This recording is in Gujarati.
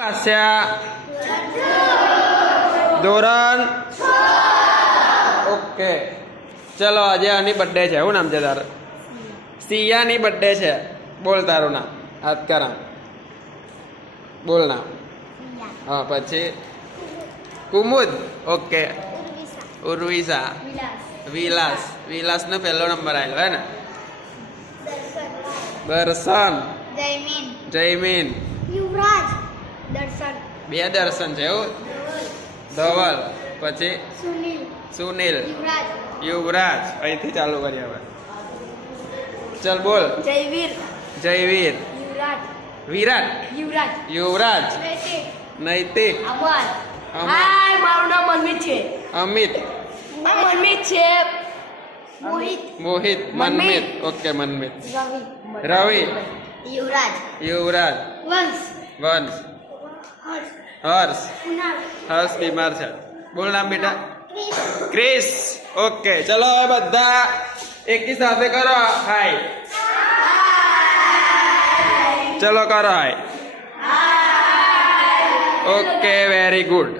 ભાષ્યા ધોરણ ઓકે ચલો આજે આની બર્થડે છે શું નામ છે તારું સિયાની બર્થડે છે બોલ તારું નામ હાથ કરા બોલ નામ હા પછી કુમુદ ઓકે ઉર્વિશા વિલાસ વિલાસનો પહેલો નંબર આવેલો હે ને દર્શન જયમીન યુવરાજ દર્શન બે દર્શન છે એવું ધવલ પછી સુનિલ સુનિલ યુવરાજ યુવરાજ અહીંથી ચાલુ કરીએ હવે ચલ બોલ જયવીર જયવીર યુવરાજ વિરાટ યુવરાજ યુવરાજ નૈતિક નૈતિક અમર અમર. હાય મારું નામ મનમીત છે અમિત મનમીત છે મોહિત મોહિત મનમિત ઓકે મનમિત રવિ રવિ યુવરાજ યુવરાજ વંશ વંશ હર્ષ હર્ષ કુનાલ હર્ષ બીમાર છે બોલ નામ બેટા ક્રિશ ક્રિસ ઓકે ચલો હવે બધા એકી સાથે કરો હાય ચલો કરો હાય ઓકે વેરી ગુડ